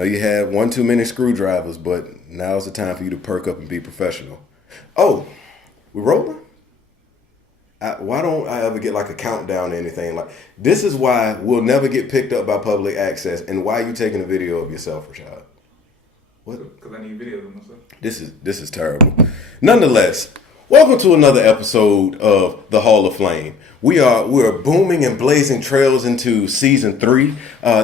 know you had one too many screwdrivers, but now's the time for you to perk up and be professional. Oh, we rolling? Why don't I ever get like a countdown or anything? Like, this is why we'll never get picked up by public access, and why you taking a video of yourself, Rashad? What? Because I need videos of myself. This is terrible. Nonetheless, welcome to another episode of the Hall of Flame. We're booming and blazing trails into season 3.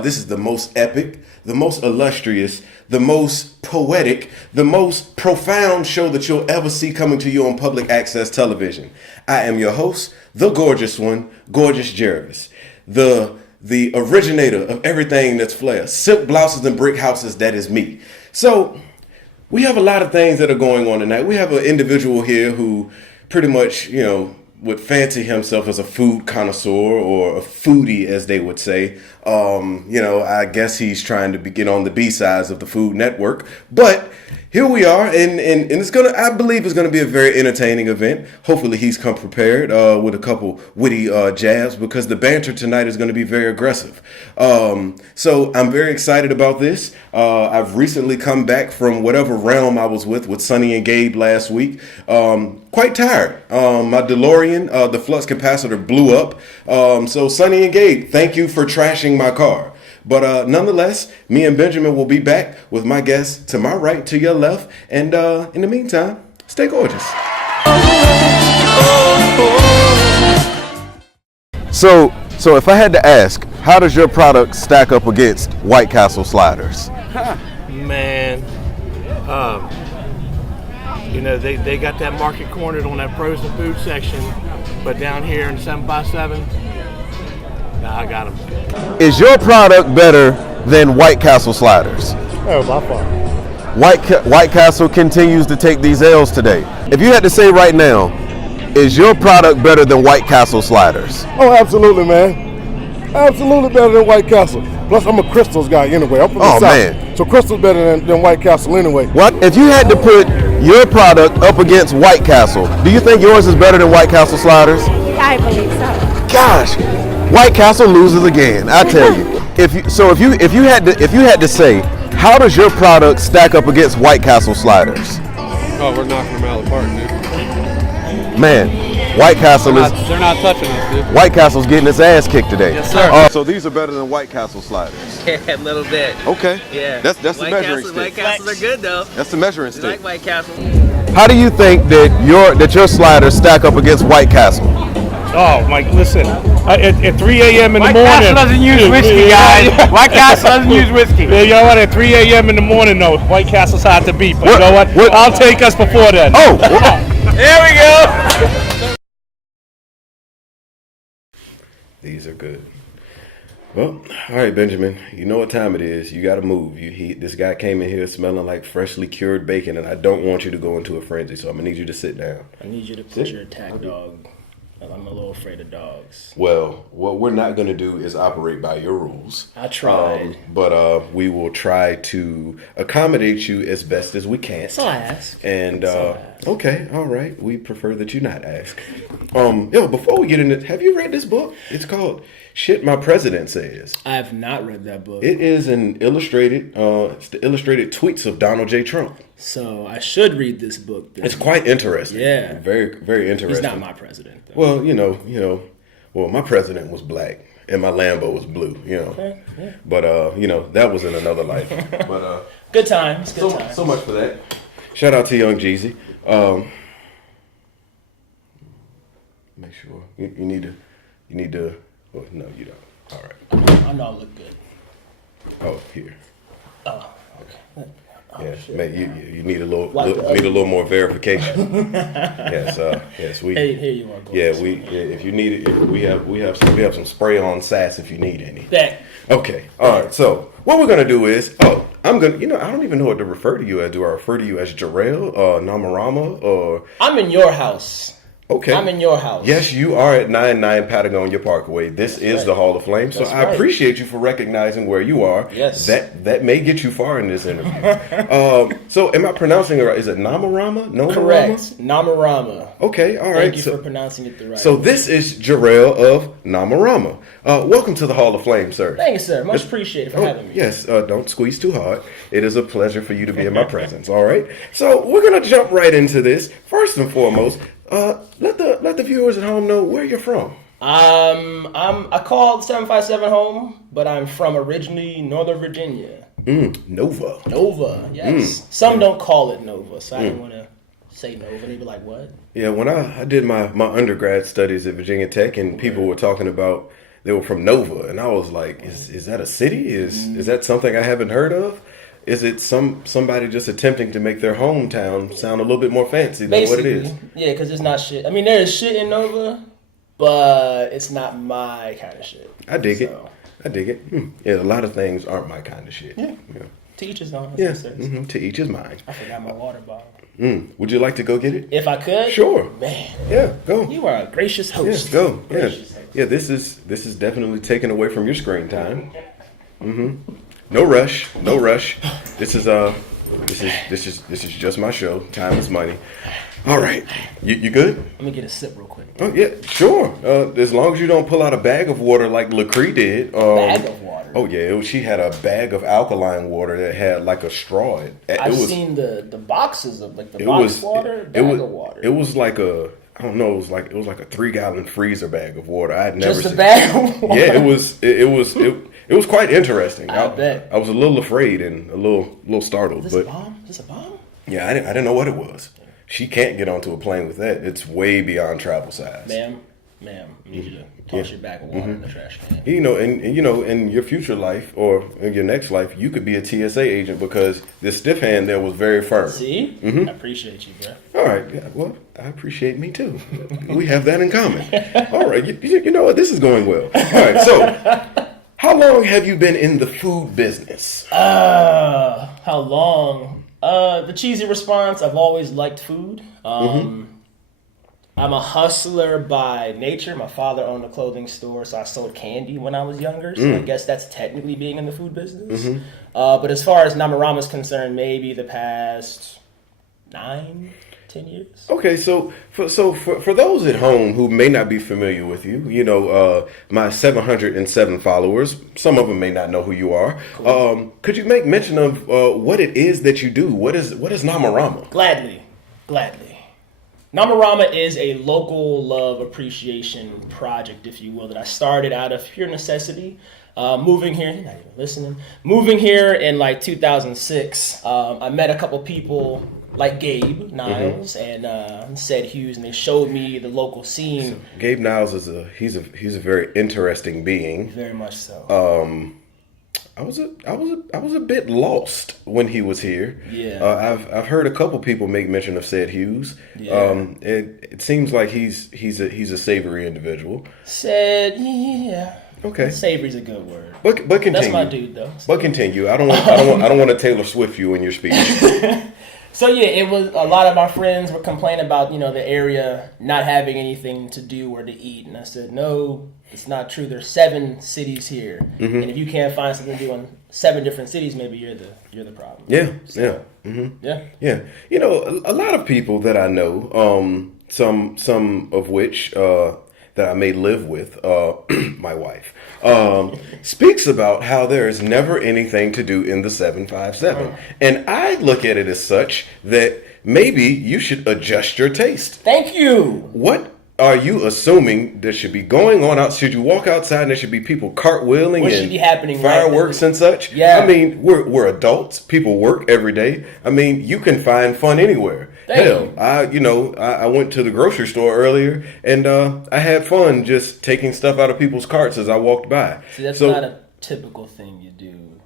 This is the most epic, the most illustrious, the most poetic, the most profound show that you'll ever see coming to you on public access television. I am your host, the gorgeous one, Gorgeous Geravis, the originator of everything that's flair, silk blouses and brick houses. That is me. So we have a lot of things that are going on tonight. We have an individual here who pretty much, would fancy himself as a food connoisseur or a foodie, as they would say. I guess he's trying to get on the B-sides of the Food Network. But here we are, and I believe it's gonna be a very entertaining event. Hopefully he's come prepared with a couple witty jabs, because the banter tonight is gonna be very aggressive. So I'm very excited about this. I've recently come back from whatever realm I was with Sonny and Gabe last week. Quite tired. My DeLorean, the flux capacitor blew up. So Sonny and Gabe, thank you for trashing my car. But nonetheless, me and Benjamin will be back with my guests to my right, to your left. And in the meantime, stay gorgeous. So if I had to ask, how does your product stack up against White Castle sliders? Man, they got that market cornered on that frozen food section, but down here in 7x7, I got them. Is your product better than White Castle sliders? Oh, by far. White Castle continues to take these L's today. If you had to say right now, is your product better than White Castle sliders? Oh, absolutely, man. Absolutely better than White Castle. Plus, I'm a Crystals guy anyway. I'm from the South. Man. So Crystals better than White Castle anyway. What? If you had to put your product up against White Castle, do you think yours is better than White Castle sliders? I believe so. Gosh, White Castle loses again. I tell you. If you had to say, how does your product stack up against White Castle sliders? Oh, we're knocking them out of the park, dude. Man, White Castle they're not touching us, dude. White Castle's getting its ass kicked today. Yes, sir. So these are better than White Castle sliders. Yeah, a little bit. Okay. Yeah. That's the measuring stick. White Castles are good though. That's the measuring I stick. like White Castle. How do you think that your sliders stack up against White Castle? Oh, Mike, listen. At 3 a.m. in the morning. White Castle doesn't use whiskey, guys. White Castle doesn't use whiskey. Yeah, you know what? At 3 a.m. in the morning, though, White Castle's hard to beat. But you know what? I'll take us before then. Oh, There we go. These are good. Well, all right, Benjamin. You know what time it is. You got to move. This guy came in here smelling like freshly cured bacon, and I don't want you to go into a frenzy, so I'm going to need you to sit down. I need you to put your attack dog. I'm a little afraid of dogs. Well, what we're not going to do is operate by your rules. I tried. But we will try to accommodate you as best as we can. That's all I ask. And, okay, all right. We prefer that you not ask. Before we get into have you read this book? It's called Shit My President Says. I have not read that book. It is an illustrated, it's the illustrated tweets of Donald J. Trump. So I should read this book then. It's quite interesting. Yeah. Very, very interesting. He's not my president, though. Well, my president was black and my Lambo was blue, Okay, yeah. But, that was in another life. But good times, times. So much for that. Shout out to Young Jeezy. Make sure. You need to, well, no, you don't. All right. I know I look good. Oh, here. Oh, okay. Yes, man, you need a little more verification. Yes, we. Hey, here you are. If you need it, we have some spray on sass if you need any. That. Okay, all right. So what we're gonna do is, I'm gonna, I don't even know what to refer to you as. Do I refer to you as Jerrell, Nomarama, or? I'm in your house. Okay. I'm in your house. Yes, you are at 99 Patagonia Parkway. This is the Hall of Fame. So I appreciate you for recognizing where you are. Yes. That may get you far in this interview. So am I pronouncing it right? Is it Nomarama? Correct. Nomarama. Okay, all right. Thank you for pronouncing it the right So way. this is Jerrell of Nomarama. Welcome to the Hall of Fame, sir. Thank you, sir. Much appreciated for having me. Yes, don't squeeze too hard. It is a pleasure for you to be in my presence, all right? So we're going to jump right into this. First and foremost, let the viewers at home know where you're from. I called 757 home, but I'm from originally Northern Virginia. Nova. Nova, yes. Some don't call it Nova, so I didn't want to say Nova. They'd be like, what? Yeah, when I did my undergrad studies at Virginia Tech, and people were talking about they were from Nova, and I was like, is that a city? Is that something I haven't heard of? Is it somebody just attempting to make their hometown sound a little bit more fancy than what it is? Yeah, because it's not shit. I mean, there is shit in Nova, but it's not my kind of shit. I dig it. Yeah, a lot of things aren't my kind of shit. Yeah. To each his own. Yeah. To each his mine. I forgot my water bottle. Would you like to go get it? If I could? Sure. Man. Yeah, go. You are a gracious host. Yes, go. Gracious host. Yeah, this is definitely taken away from your screen time. No rush. This is just my show. Time is money. All right. You good? Let me get a sip real quick. Oh yeah, sure. As long as you don't pull out a bag of water like LaCree did. Bag of water? Oh yeah, she had a bag of alkaline water that had like a straw. I've seen the boxes of like the box water, bag of water. It was like a, I don't know, it was like a 3-gallon freezer bag of water. I had never Just seen. a bag of water. Yeah, it was quite interesting. I bet. I was a little afraid and a little startled. Is this a bomb? Is this a bomb? Yeah, I didn't know what it was. She can't get onto a plane with that. It's way beyond travel size. Ma'am, I need you to toss your bag of water in the trash can. You know, and in your future life or in your next life, you could be a TSA agent because this stiff hand there was very firm. See? I appreciate you, bro. All right. Yeah, well, I appreciate me too. We have that in common. All right. You know what? This is going well. All right. So, how long have you been in the food business? How long? The cheesy response, I've always liked food. I'm a hustler by nature. My father owned a clothing store, so I sold candy when I was younger. So I guess that's technically being in the food business. But as far as Nomarama is concerned, maybe the past 9-10 years. Okay, so for those at home who may not be familiar with you, my 707 followers, some of them may not know who you are. Cool. Could you make mention of what it is that you do? What is Nomarama? Gladly. Nomarama is a local love appreciation project, if you will, that I started out of pure necessity. Moving here, you're not even listening. Moving here in like 2006, I met a couple people like Gabe Niles and Sed Hughes, and they showed me the local scene. So Gabe Niles he's a very interesting being. Very much so. I was a bit lost when he was here. Yeah. I've heard a couple people make mention of Sed Hughes. Yeah. It seems like he's a savory individual. Yeah. Okay. Savory's a good word. But continue. That's my dude, though. But continue. I don't want to Taylor Swift you in your speech. So yeah, it was a lot of my friends were complaining about, the area not having anything to do or to eat. And I said, no, it's not true. There's 7 cities here. And if you can't find something to do in 7 different cities, maybe you're the problem. Yeah. So, Yeah. Yeah. A lot of people that I know, some of which that I may live with, my wife, speaks about how there is never anything to do in the 757. And I look at it as such that maybe you should adjust your taste. Thank you. What are you assuming that should be going on out? Should you walk outside and there should be people cartwheeling What and should be happening fireworks and such? Yeah. I mean, we're adults. People work every day. I mean, you can find fun anywhere. Hell, I went to the grocery store earlier and I had fun just taking stuff out of people's carts as I walked by. See, that's not a typical thing you do.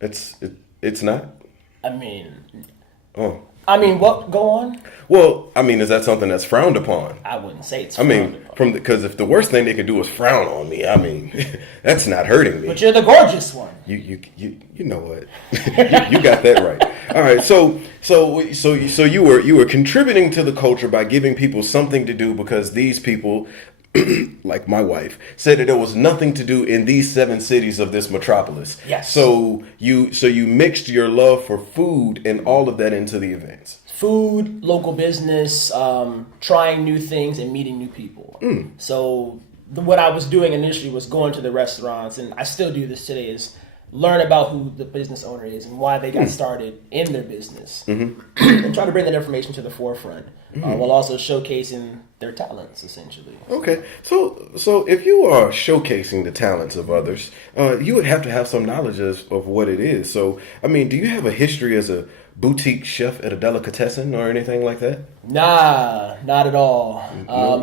It's not. I mean, Oh. I mean, what? Go on. Well, I mean, is that something that's frowned upon? I wouldn't say it's. I mean, because if the worst thing they could do is frown on me, I mean, that's not hurting me. But you're the gorgeous one. You know what? you got that right. All right, so you were contributing to the culture by giving people something to do because these people, like my wife, said that there was nothing to do in these 7 cities of this metropolis. Yes. So you mixed your love for food and all of that into the events. Food, local business, trying new things, and meeting new people. So what I was doing initially was going to the restaurants, and I still do this today, is learn about who the business owner is and why they got started in their business, and try to bring that information to the forefront, while also showcasing their talents, essentially. Okay, so if you are showcasing the talents of others, you would have to have some knowledge of what it is. So, I mean, do you have a history as a boutique chef at a delicatessen or anything like that? Nah, not at all.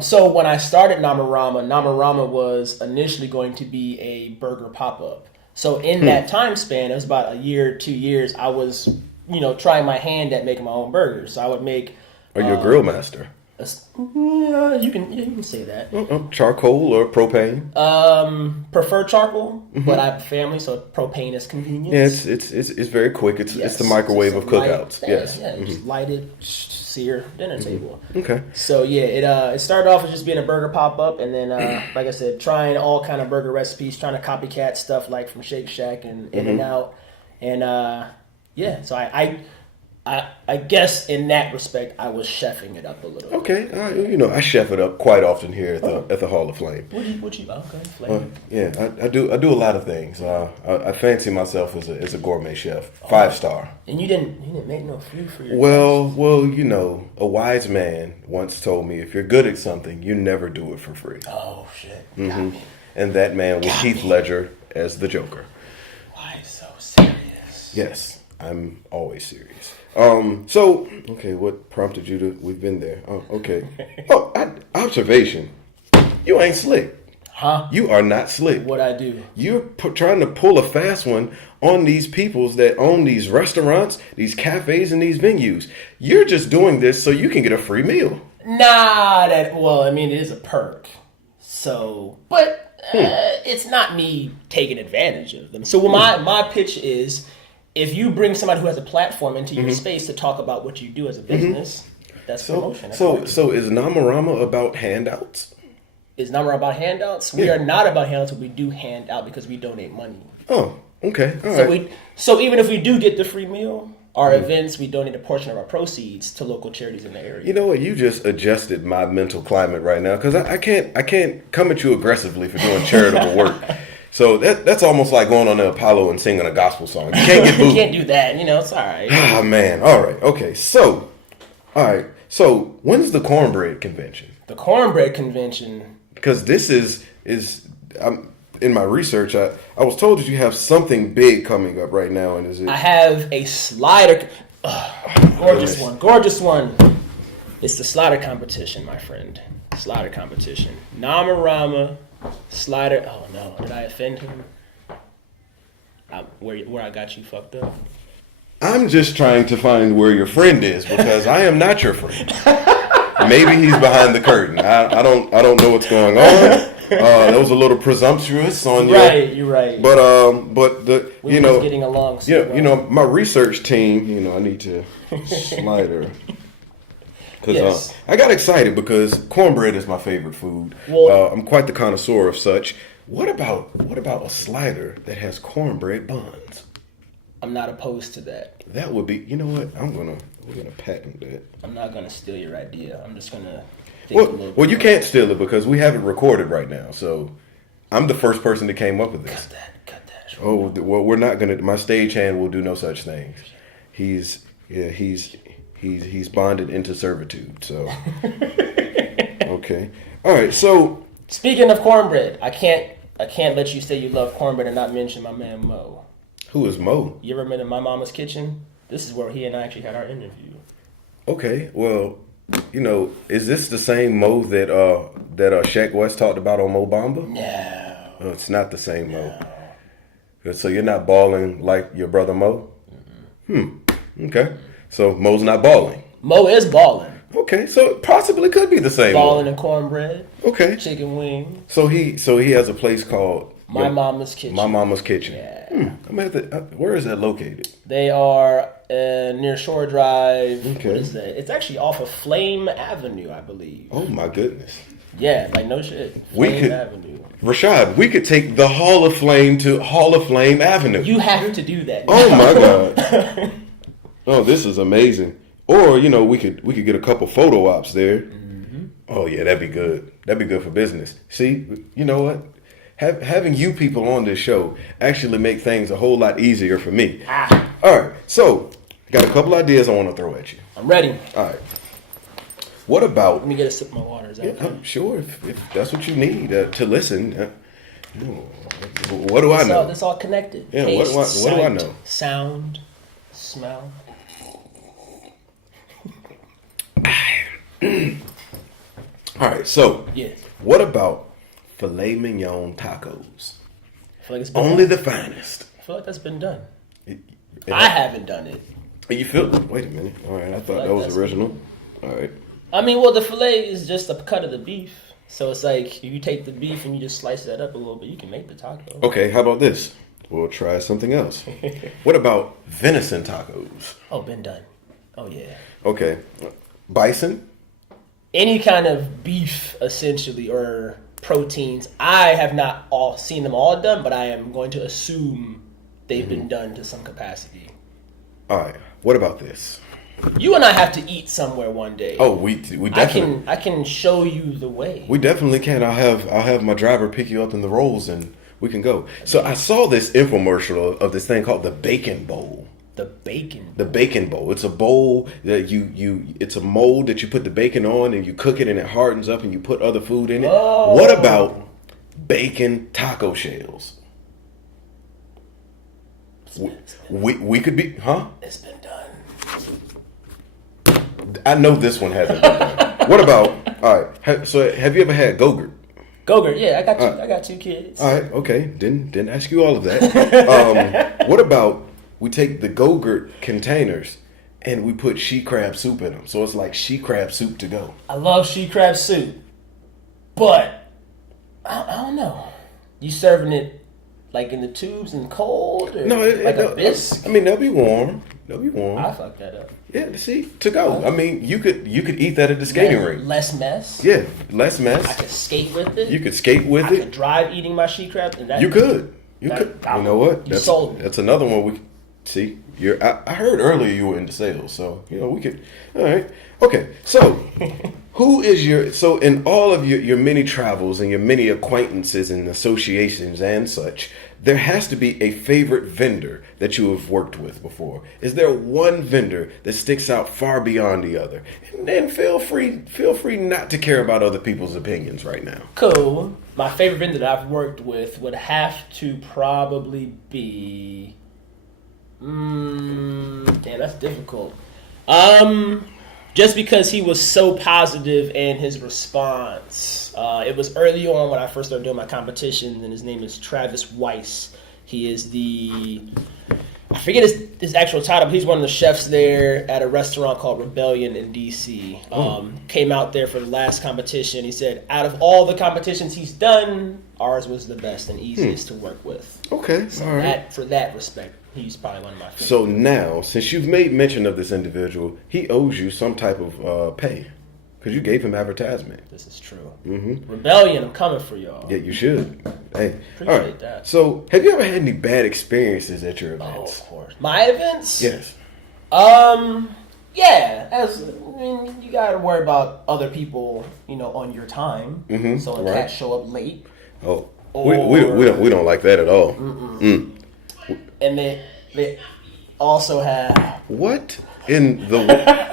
So when I started Nomarama was initially going to be a burger pop-up. So in that time span, it was about a year, 2 years, I was, trying my hand at making my own burgers. So I would make... Are you a grill master? Yeah, you can say that. Charcoal or propane? Prefer charcoal, but I have a family, so propane is convenient. Yeah, it's very quick. It's the microwave of cookouts. Yes. Just light it, sear, dinner table. Okay. So yeah, it started off as just being a burger pop up, and then like I said, trying all kind of burger recipes, trying to copycat stuff like from Shake Shack and In-N-Out, and so I guess in that respect, I was chefing it up a little. Okay, I chef it up quite often here at the Hall of Flame. What you okay, Flame? I do a lot of things. I fancy myself as a gourmet chef, 5-star. And you didn't make no food for your Well, a wise man once told me, if you're good at something, you never do it for free. Oh shit! And that man was Heath Ledger as the Joker. Why so serious? Yes, I'm always serious. Okay, what prompted you to? We've been there. Oh, okay. Observation. You ain't slick. Huh? You are not slick. What I do? You're trying to pull a fast one on these peoples that own these restaurants, these cafes, and these venues. You're just doing this so you can get a free meal. Nah, it is a perk. So, but it's not me taking advantage of them. So my pitch is, if you bring somebody who has a platform into your space to talk about what you do as a business, that's promotion. So is Nomarama about handouts? Is Nomarama about handouts? We are not about handouts, but we do hand out because we donate money. Oh, okay. All right. So even if we do get the free meal, our events, we donate a portion of our proceeds to local charities in the area. You know what? You just adjusted my mental climate right now, because I can't come at you aggressively for doing charitable work. So that's almost like going on the Apollo and singing a gospel song. You can't get booed. You can't do that. It's all right. Ah, man. All right. Okay. So, all right. So, when's the cornbread convention? The cornbread convention. Because this is in my research, I was told that you have something big coming up right now, and is it? I have a slider. Gorgeous one. It's the slider competition, my friend. Slider competition. Nomarama. Slider. Oh no! Did I offend him? Where I got you fucked up? I'm just trying to find where your friend is, because I am not your friend. Maybe he's behind the curtain. I don't know what's going on. That was a little presumptuous on you. Right, you're right. But we were getting along. So my research team. I need to slider. Because I got excited because cornbread is my favorite food. Well, I'm quite the connoisseur of such. What about a slider that has cornbread buns? I'm not opposed to that. That would be. You know what? We're gonna patent that. I'm not gonna steal your idea. I'm just gonna. Well, you can't steal it because we have it recorded right now. So I'm the first person that came up with this. Cut that. Oh well, we're not gonna. My stagehand will do no such things. He's bonded into servitude. So okay, all right. So speaking of cornbread, I can't let you say you love cornbread and not mention my man Mo. Who is Mo? You ever been in My Mama's Kitchen? This is where he and I actually had our interview. Okay, well, is this the same Mo that Shaq West talked about on Mo Bamba? No, it's not the same Mo. So you're not balling like your brother Mo? Okay. So Mo's not balling. Mo is balling. Okay, so it possibly could be the same. Balling and cornbread. Okay. Chicken wings. So he has a place called My Mama's Kitchen. My Mama's Kitchen. Yeah. I'm at where is that located? They are near Shore Drive. Okay. What is that? It's actually off of Flame Avenue, I believe. Oh my goodness. Yeah, like no shit. We Flame could- Avenue. Rashad, we could take the Hall of Flame to Hall of Flame Avenue. You have to do that. Oh my God. Oh, this is amazing. Or, we could get a couple photo ops there. Mm-hmm. Oh yeah, that'd be good. That'd be good for business. See, you know what? Having you people on this show actually make things a whole lot easier for me. All right, so got a couple ideas I want to throw at you. I'm ready. All right. What about? Let me get a sip of my water. Is that okay? I'm sure if that's what you need to listen. What do I know? It's all connected. Yeah, Taste, what do I know? Sound, smell. All right, so Yeah. what about filet mignon tacos? I feel like it's been Only done. the finest. I feel like that's been done. It- I haven't done it. You feel? Wait a minute. All right, I thought like that was that's- original. All right. I mean, well, the filet is just a cut of the beef. So it's like if you take the beef and you just slice that up a little bit, you can make the taco. Okay, how about this? We'll try something else. What about venison tacos? Oh, been done. Oh yeah. Okay, bison. Any kind of beef, essentially, or proteins. I have not all seen them all done, but I am going to assume they've been done to some capacity. All right. What about this? You and I have to eat somewhere one day. Oh, we definitely. I can show you the way. We definitely can. I'll have my driver pick you up in the rolls and we can go. So I saw this infomercial of this thing called the Bacon Bowl. The bacon. The Bacon Bowl. It's a bowl that it's a mold that you put the bacon on and you cook it and it hardens up and you put other food in it. Oh. What about bacon taco shells? We could be, huh? It's been done. I know this one hasn't been done. What about, all right, so have you ever had Go-Gurt? Go-Gurt, yeah, I got two kids. All right, okay. Didn't ask you all of that. What about we take the Go-Gurt containers and we put she crab soup in them, so it's like she crab soup to go. I love she crab soup, but I don't know. You serving it like in the tubes and cold, or No, like a bisque? I mean they'll be warm. They'll be warm. I fucked that up. Yeah, see, to go. I mean, you could eat that at the skating rink. Less mess. Yeah, less mess. I could skate with it. You could skate with I it. could drive eating my she crab. And that, You could. You that- could. that- You know what? you sold me. That's another one we see. I heard earlier you were into sales, so we could. All right. Okay. So, who is so in all of your many travels and your many acquaintances and associations and such, there has to be a favorite vendor that you have worked with before. Is there one vendor that sticks out far beyond the other? And then feel free not to care about other people's opinions right now. Cool. My favorite vendor that I've worked with would have to probably be. Damn, that's difficult. Just because he was so positive in his response. It was early on when I first started doing my competition, and his name is Travis Weiss. He is I forget his actual title, but he's one of the chefs there at a restaurant called Rebellion in D.C. Came out there for the last competition. He said, out of all the competitions he's done, ours was the best and easiest to work with. Okay, So all right. for that respect, he's probably one of my favorites. So now, since you've made mention of this individual, he owes you some type of pay because you gave him advertisement. This is true. Mm-hmm. Rebellion, I'm coming for y'all. Yeah, you should. Hey, Appreciate all right. that. So, have you ever had any bad experiences at your Oh, events? of course. My events? Yes. Yeah. You gotta worry about other people, on your time. Mhm, So when right. cats show up late, Oh, we don't like that at all. Mm. and they also have. What in the?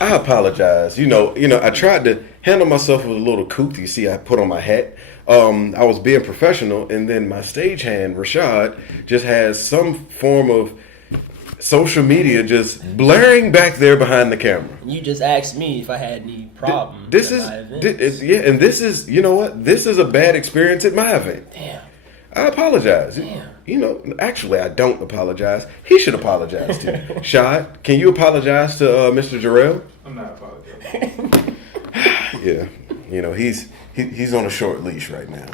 I apologize. I tried to handle myself with a little couth. You see, I put on my hat. I was being professional, and then my stagehand Rashad just has some form of social media just blaring back there behind the camera. You just asked me if I had any problems. This at is my events. and this is, you know what? This is a bad experience at my event. Damn. I apologize. Damn. actually, I don't apologize. He should apologize to you. Shad, can you apologize to Mr. Jerrell? I'm not apologizing. Yeah, he's on a short leash right now.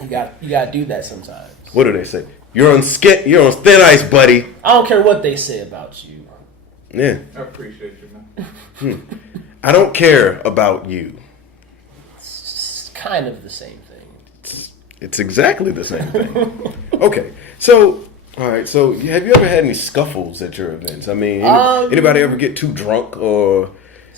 You gotta do that sometimes. What do they say? You're on thin ice, buddy. I don't care what they say about you. Yeah. I appreciate you, man. I don't care about you. It's kind of the same thing. It's exactly the same thing. Okay, so all right. So have you ever had any scuffles at your events? I mean, anybody ever get too drunk or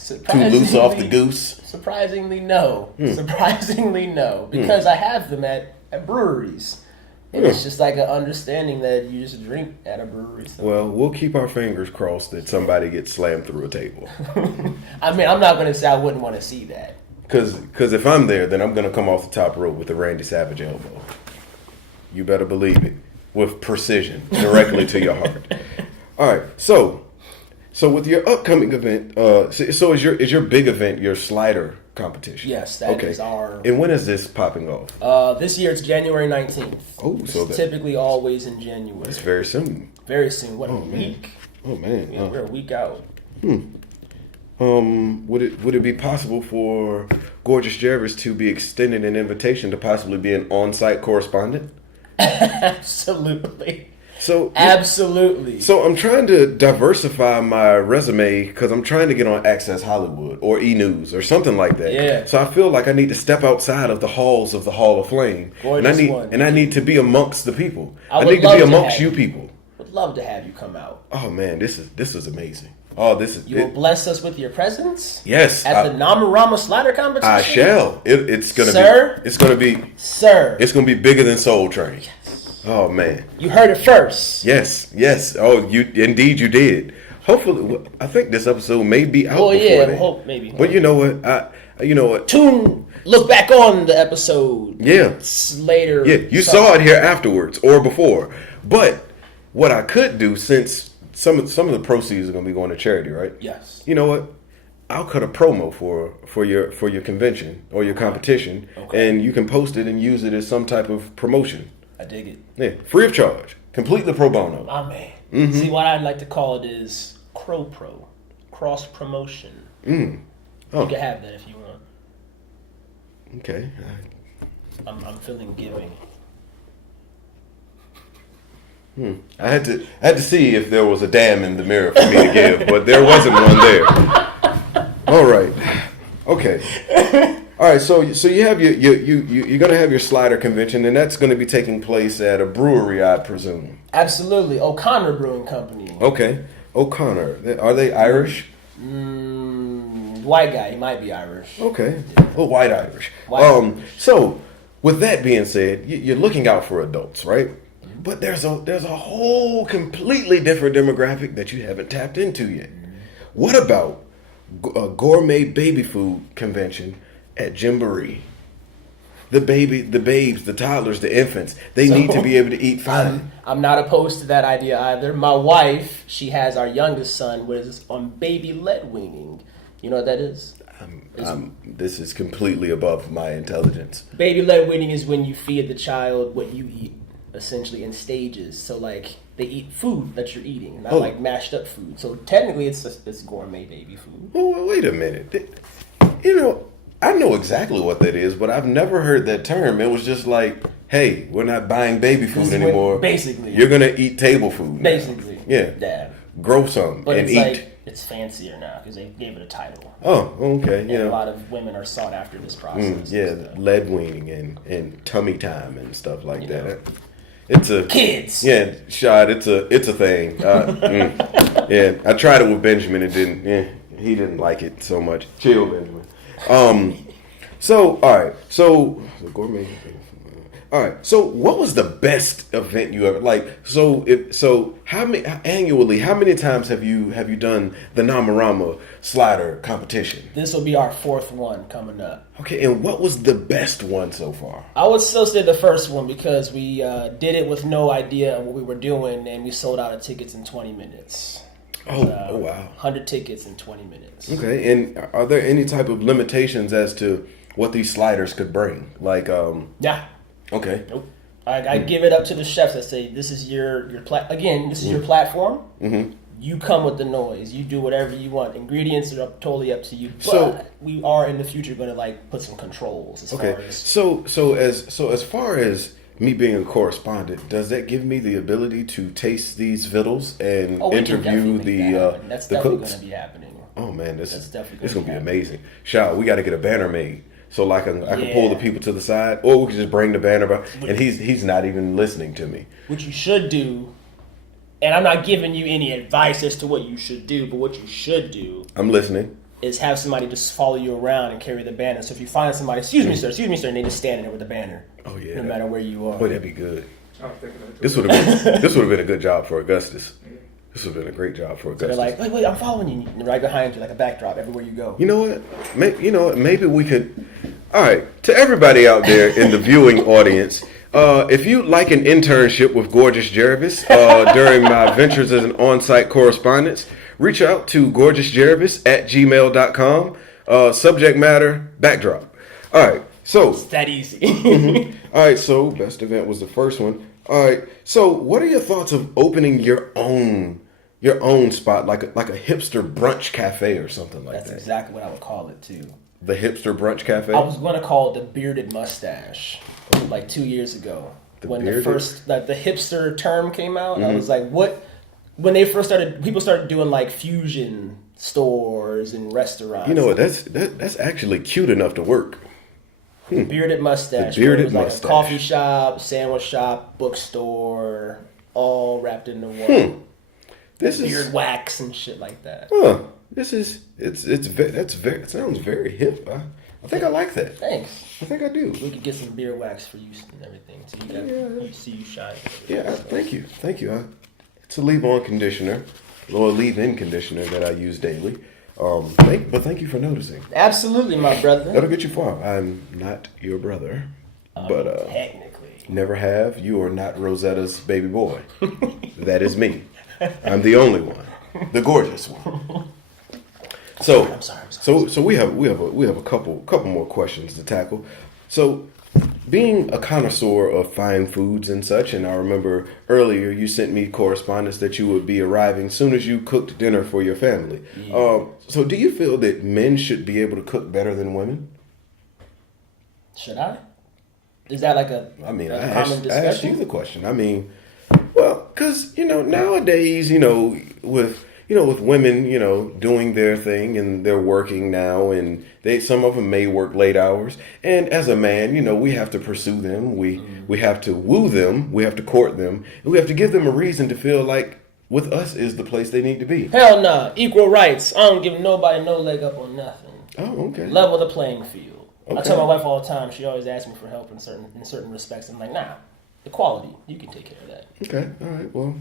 too loose off the goose? Surprisingly, no. Surprisingly, no. Because I have them at breweries. And it's just like an understanding that you just drink at a brewery. So. Well, we'll keep our fingers crossed that somebody gets slammed through a table. I mean, I'm not going to say I wouldn't want to see that. Because if I'm there, then I'm going to come off the top rope with a Randy Savage elbow. You better believe it. With precision, directly to your heart. All right, so with your upcoming event, so is your big event your slider competition? Yes, that is our... And when is this popping off? This year it's January 19th. Oh, so it's typically always in January. It's very soon. Very soon. What, a week? Oh, man. Yeah, we're a week out. Would it be possible for Gorgeous Geravis to be extended an invitation to possibly be an on-site correspondent? Absolutely. So absolutely. So I'm trying to diversify my resume because I'm trying to get on Access Hollywood or E! News or something like that. Yeah. So I feel like I need to step outside of the halls of the Hall of Fame, and I need to be amongst the people. I need to be amongst you people. Would love to have you come out. Oh man, this is amazing. Oh, You will bless us with your presence. Yes, at the Nomarama slider competition. I shall. It's gonna be. Sir. It's gonna be bigger than Soul Train. Yes. Oh man. You heard it first. Yes. Oh, you did. Hopefully, I think this episode may be out. Oh yeah, maybe. But you know what? Look back on the episode. Yeah. Later. Yeah, you saw it here afterwards or before. But what I could do, since some of the proceeds are going to be going to charity, right? Yes. You know what? I'll cut a promo for your convention or your competition, and you can post it and use it as some type of promotion. I dig it. Yeah, free of charge, completely pro bono. My man. Mm-hmm. See, what I'd like to call it is cross promotion. You can have that if you want. Okay. I'm feeling giving. I had to see if there was a dam in the mirror for me to give, but there wasn't one there. All right. Okay. All right. So you have you're gonna have your slider convention, and that's gonna be taking place at a brewery, I presume. Absolutely, O'Connor Brewing Company. Okay, O'Connor. Are they Irish? White guy. He might be Irish. Okay. Well, white Irish. So with that being said, you're looking out for adults, right? But there's a whole completely different demographic that you haven't tapped into yet. What about a gourmet baby food convention at Jamboree? The babes, the toddlers, the infants, they need to be able to eat fine. I'm not opposed to that idea either. My wife, she has our youngest son, was on baby lead weaning. You know what that is? This is completely above my intelligence. Baby lead weaning is when you feed the child what you eat, essentially in stages. So like they eat food that you're eating, not like mashed up food. So technically it's gourmet baby food. Well, wait a minute. I know exactly what that is, but I've never heard that term. It was just like, hey, we're not buying baby food anymore. Basically. You're going to eat table food now. Basically. Yeah. Grow some but and it's eat. Like, it's fancier now because they gave it a title. Oh, okay. And a lot of women are sought after this process. Lead weaning and tummy time and stuff like that. It's a kids. Yeah, Shad. It's a thing. Yeah, I tried it with Benjamin. It didn't. Yeah, he didn't like it so much. Chill, Benjamin. So all right. So gourmet. All right. So what was the best event you ever like? So how many times have you done the Nomarama slider competition? This will be our fourth one coming up. Okay. And what was the best one so far? I would still say the first one because we did it with no idea of what we were doing, and we sold out of tickets in 20 minutes. Oh wow. 100 tickets in 20 minutes. Okay. And are there any type of limitations as to what these sliders could bring? Like Yeah. Okay. Nope. I give it up to the chefs that say this is your this is your platform. Mm-hmm. You come with the noise. You do whatever you want. Ingredients are totally up to you. But we are in the future going to like put some controls. As far as so as far as me being a correspondent, does that give me the ability to taste these victuals and interview that's the definitely cooks? going to be happening. Oh man, this is going to to be amazing. Shout, we got to get a banner made. So like I can pull the people to the side, or we can just bring the banner back, and he's not even listening to me. What you should do, and I'm not giving you any advice as to what you should do, but what you should do, I'm listening, is have somebody just follow you around and carry the banner. So if you find somebody, excuse me sir, and they just stand there with the banner. Oh yeah, no matter where you are. Boy, that'd be good. This would have been a good job for Augustus. This would have been a great job for Augustus. So they're like, wait, I'm following you. And right behind you, like a backdrop, everywhere you go. You know what? Maybe we could. All right, to everybody out there in the viewing audience, if you'd like an internship with Gorgeous Geravis during my ventures as an on-site correspondent, reach out to gorgeousgeravis@gmail.com. Subject matter, backdrop. All right, so. It's that easy. All right, so best event was the first one. All right, so what are your thoughts of opening your own spot, like a hipster brunch cafe or something like that? That's exactly what I would call it too. The hipster brunch cafe? I was going to call it the bearded mustache, like 2 years ago. When the hipster term came out, I was like, what? When they first started, people started doing like fusion stores and restaurants. You know what? That's actually cute enough to work. Bearded mustache. The bearded like mustache. A coffee shop, sandwich shop, bookstore, all wrapped into one. Beard wax and shit like that. Huh. It sounds very hip. I think I like that. Thanks. I think I do. We could get some beard wax for you and everything. So you see you shine. Yeah, thank you. It's a leave-on conditioner, or a leave-in conditioner that I use daily. Thank you for noticing. Absolutely, my brother. That'll get you far. I'm not your brother, but technically, never have. You are not Rosetta's baby boy. That is me. I'm the only one, the gorgeous one. So, I'm sorry. So we have a couple more questions to tackle. So, being a connoisseur of fine foods and such, and I remember earlier you sent me correspondence that you would be arriving soon as you cooked dinner for your family. Yeah. So do you feel that men should be able to cook better than women? Should I? Is that like a common discussion? I asked you the question. I mean, well, because nowadays, with women, doing their thing and they're working now, and some of them may work late hours. And as a man, we have to pursue them. We have to woo them. We have to court them. And we have to give them a reason to feel like with us is the place they need to be. Hell nah. Equal rights. I don't give nobody no leg up on nothing. Oh, okay. Level the playing field. Okay. I tell my wife all the time. She always asks me for help in certain respects. I'm like, nah. Equality. You can take care of that. Okay. All right. Well,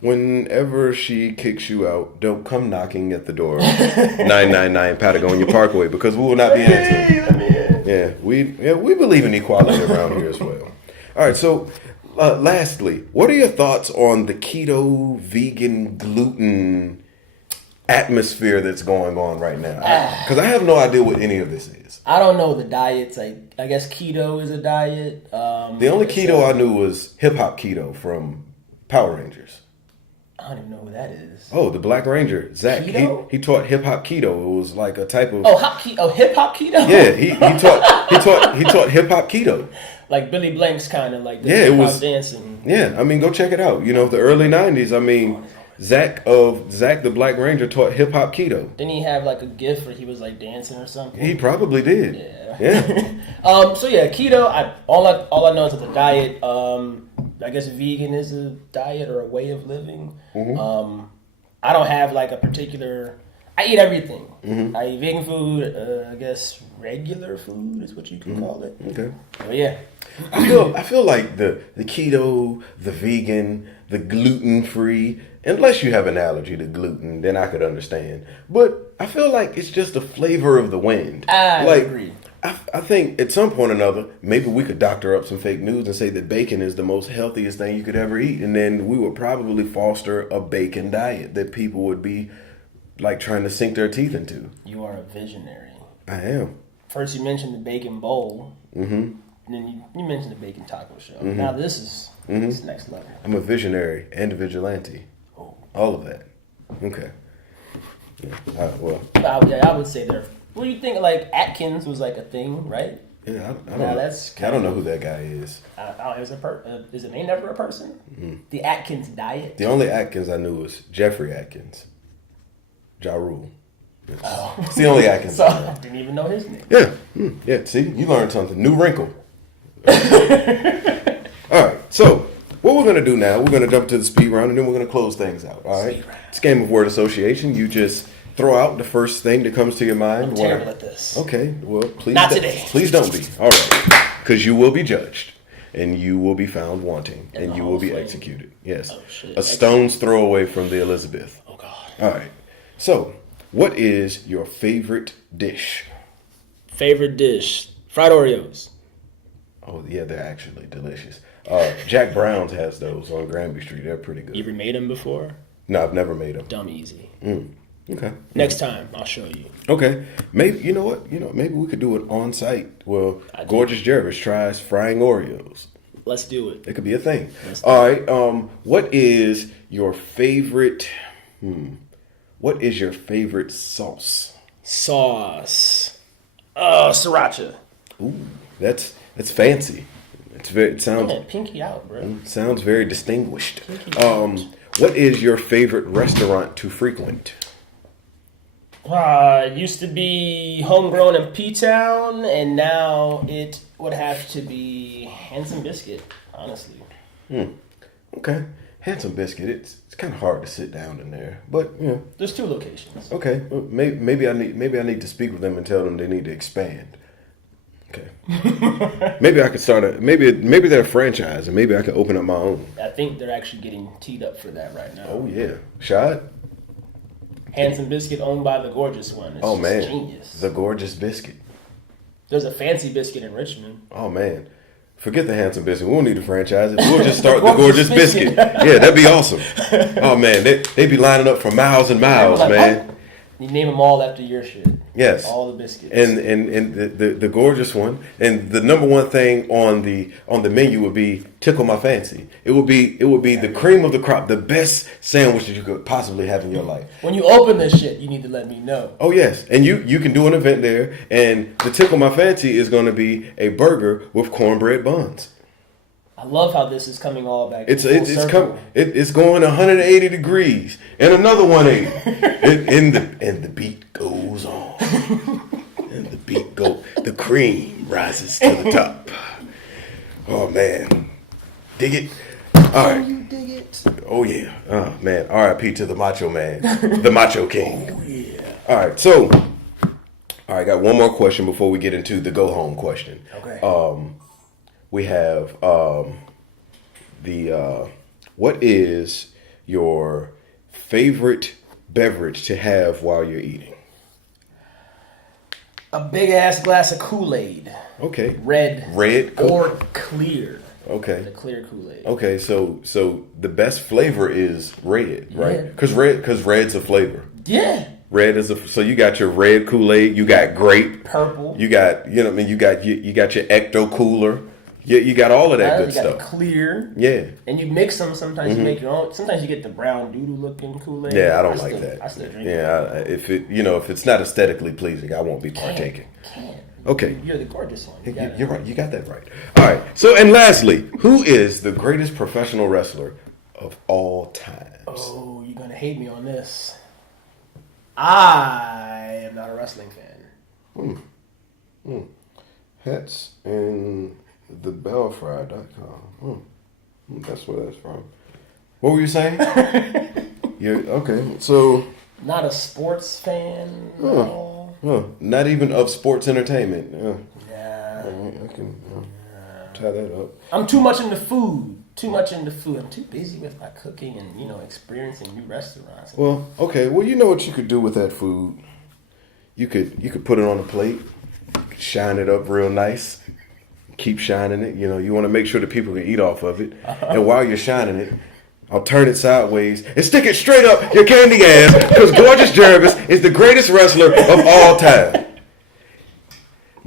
whenever she kicks you out, don't come knocking at the door 999 Patagonia Parkway, because we will not be answering. Yeah, we believe in equality around here as well. All right, so lastly, what are your thoughts on the keto, vegan, gluten atmosphere that's going on right now? Because I have no idea what any of this is. I don't know the diets. I guess keto is a diet. The only keto I knew was hip hop keto from Power Rangers. I don't even know who that is. Oh, the Black Ranger, Zach. He taught hip hop keto. It was like a type of hip hop keto. Yeah, he taught hip hop keto. Like Billy Blanks, kind of like it was dancing. Yeah, I mean, go check it out. The early '90s. I mean, Zach the Black Ranger taught hip hop keto. Didn't he have like a gift where he was like dancing or something? He probably did. Yeah. So yeah, keto. All I know is that the diet. I guess vegan is a diet or a way of living. Mm-hmm. I don't have like a particular. I eat everything. Mm-hmm. I eat vegan food. I guess regular food is what you can call it. Okay. But yeah, I feel like the keto, the vegan, the gluten free. Unless you have an allergy to gluten, then I could understand. But I feel like it's just a flavor of the wind. I agree. I think at some point or another, maybe we could doctor up some fake news and say that bacon is the most healthiest thing you could ever eat. And then we would probably foster a bacon diet that people would be like trying to sink their teeth into. You are a visionary. I am. First you mentioned the bacon bowl. Mm-hmm. then you mentioned the bacon taco show. Now this is next level. I'm a visionary and a vigilante. Oh. All of that. Okay. Yeah. Well. I would say there. What do you think? Like Atkins was like a thing, right? Yeah, I don't Now know. that's I don't know who that guy is. Is it named after a person? The Atkins diet. The only Atkins I knew was Jeffrey Atkins. Ja Rule. It's the only Atkins. So I know. I didn't even know his name. Yeah. Yeah, see? You learned something. New wrinkle. All right. So, what we're going to do now, we're going to jump to the speed round, and then we're going to close things out. All right? It's a game of word association. You just throw out the first thing that comes to your mind. I'm terrible at this. Okay. Well, please. Not today. Please don't be. All right. Because you will be judged, and you will be found wanting, and you will be executed. Yes. Oh, shit. A stone's throw away from the Elizabeth. Oh, God. All right. So, what is your favorite dish? Favorite dish? Fried Oreos. Oh, yeah, they're actually delicious. Jack Brown's has those on Granby Street. They're pretty good. You ever made them before? No, I've never made them. Dumb easy. Okay. Next time, I'll show you. Okay. Maybe, you know what? Maybe we could do it on site. Well, Gorgeous Jerrell tries frying Oreos. Let's do it. It could be a thing. All right. What is your favorite... What is your favorite sauce? Sauce. Sriracha. Ooh, that's fancy. It sounds pinky out, bro. Sounds very distinguished. What is your favorite restaurant to frequent? It used to be Homegrown in P-Town, and now it would have to be Handsome Biscuit, honestly. Okay. Handsome Biscuit, it's kind of hard to sit down in there, but There's 2 locations. Okay, well, maybe I need to speak with them and tell them they need to expand. Okay, maybe I could start maybe they're a franchise and maybe I could open up my own. I think they're actually getting teed up for that right now. Oh yeah, Shad. Handsome Biscuit owned by the Gorgeous one. It's man, genius. The Gorgeous Biscuit. There's a Fancy Biscuit in Richmond. Oh man. Forget the Handsome Biscuit. We don't need to franchise it. We'll just start the Gorgeous Biscuit. Yeah, that'd be awesome. Oh man, they be lining up for miles and miles, man. Oh. You name them all after your shit. Yes. All the biscuits. And the Gorgeous one, and the number one thing on the menu would be Tickle My Fancy. It would be the cream of the crop, the best sandwich that you could possibly have in your life. When you open this shit, you need to let me know. Oh yes, and you can do an event there, and the Tickle My Fancy is going to be a burger with cornbread buns. I love how this is coming all back. It's going 180 degrees and another 180, and the beat goes on, and the cream rises to the top. Oh man, dig it! All right, you dig it? Oh yeah, oh man. R.I.P. to the Macho Man, the Macho King. Oh yeah. All right, so I got one more question before we get into the go home question. Okay. We have what is your favorite beverage to have while you're eating? A big ass glass of Kool-Aid. Okay. Red or clear. Okay. The clear Kool-Aid. Okay, so the best flavor is red, right? Yeah. Because red's a flavor. Yeah. Red is so you got your red Kool-Aid, you got grape, purple. You got you got your Ecto Cooler. You got all of that good you got stuff. Clear. Yeah. And you mix them. Sometimes you make your own. Sometimes you get the brown doodle looking Kool-Aid. Yeah, I don't like that. I still drink it. If it's not aesthetically pleasing, I won't be partaking. Okay. You're the Gorgeous one. You're right. You got that right. All right. So, and lastly, who is the greatest professional wrestler of all times? Oh, you're gonna hate me on this. I am not a wrestling fan. Hats in thebellfry.com. That's where that's from. What were you saying? Okay. So, not a sports fan. Not even of sports entertainment. Yeah. I can tie that up. I'm too much into food. I'm too busy with my cooking and experiencing new restaurants. Well, okay. Well, you know what you could do with that food. You could put it on a plate, shine it up real nice, keep shining it. You want to make sure that people can eat off of it. And while you're shining it, I'll turn it sideways and stick it straight up your candy ass because Gorgeous Geravis is the greatest wrestler of all time.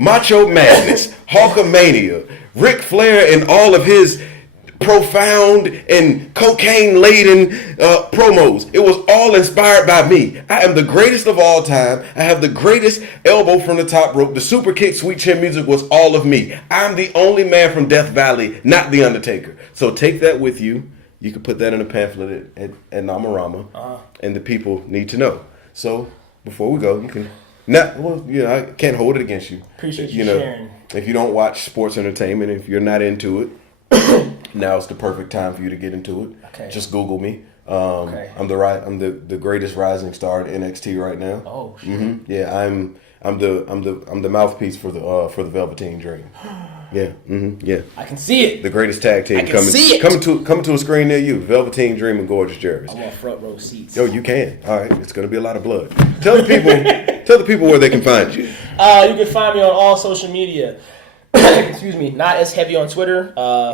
Macho Madness, Hulkamania, Ric Flair, and all of his profound and cocaine-laden promos. It was all inspired by me. I am the greatest of all time. I have the greatest elbow from the top rope. The super kick, sweet chin music was all of me. I'm the only man from Death Valley, not The Undertaker. So take that with you. You can put that in a pamphlet at Nomarama, and the people need to know. So before we go, you can I can't hold it against you. Appreciate you sharing. If you don't watch sports entertainment, if you're not into it, now's the perfect time for you to get into it. Okay. Just Google me. I'm the greatest rising star in NXT right now. Oh shit. Yeah, I'm the mouthpiece for the Velveteen Dream. Yeah, yeah. I can see it. The greatest tag team coming to a screen near you. Velveteen Dream and Gorgeous Jerrell. I'm on front row seats. Yo, you can. All right, it's gonna be a lot of blood. Tell the people where they can find you. You can find me on all social media. Excuse me, not as heavy on Twitter.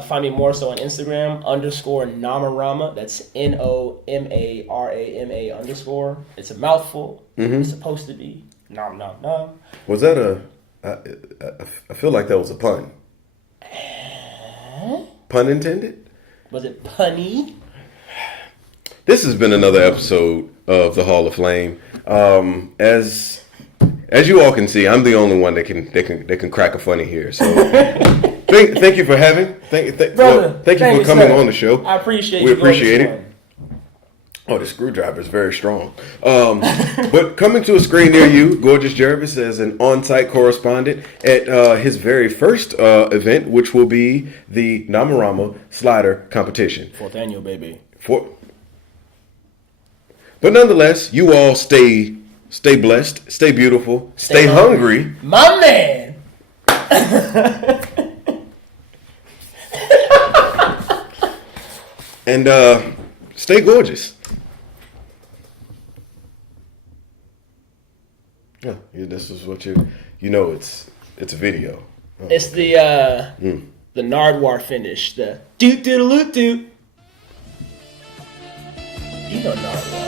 Find me more so on Instagram _Nomarama. That's NOMARAMA _. It's a mouthful. It's supposed to be. Nom nom nom. Was that I feel like that was a pun. Pun intended? Was it punny? This has been another episode of the Hall of Flame. As you all can see, I'm the only one that can crack a funny here. So thank you for having. Thank you for coming on the show. I appreciate We you. appreciate it. Oh, the screwdriver is very strong. But coming to a screen near you, Gorgeous Geravis as an on-site correspondent at his very first event, which will be the Nomarama Slider Competition. 4th annual, baby. But nonetheless, you all stay blessed, stay beautiful, stay hungry. My man! And stay gorgeous. Yeah, this is what it's a video. Oh. It's the Nardwuar finish, the doot doot doot. You know Nardwuar.